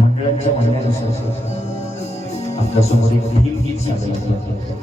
मंडळांच्या म्हणण्यानुसार आपल्यासमोर एक भीम गीत सादर केलं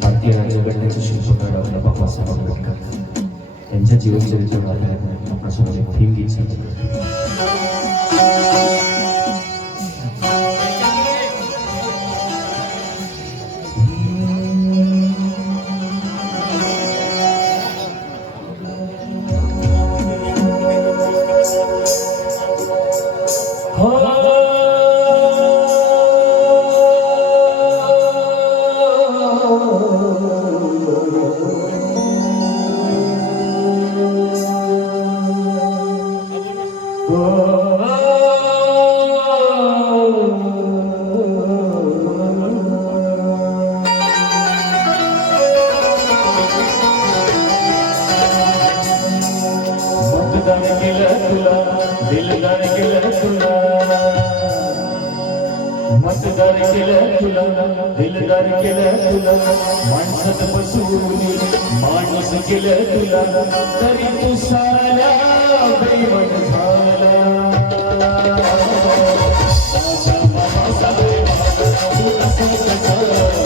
भारतीय राज्यघटनेचे शिल्पकार डॉक्टर बाबासाहेब आंबेडकर. त्यांच्या जीवनचरित्र आपल्यासमोर एक भीम गीत सादर करतो. मतदार केलं तुला दिलदार केलं तुला. माणसात बसून माणूस केलं तुला. तरी तू साला बेमन झाला. माझ्या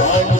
माणूस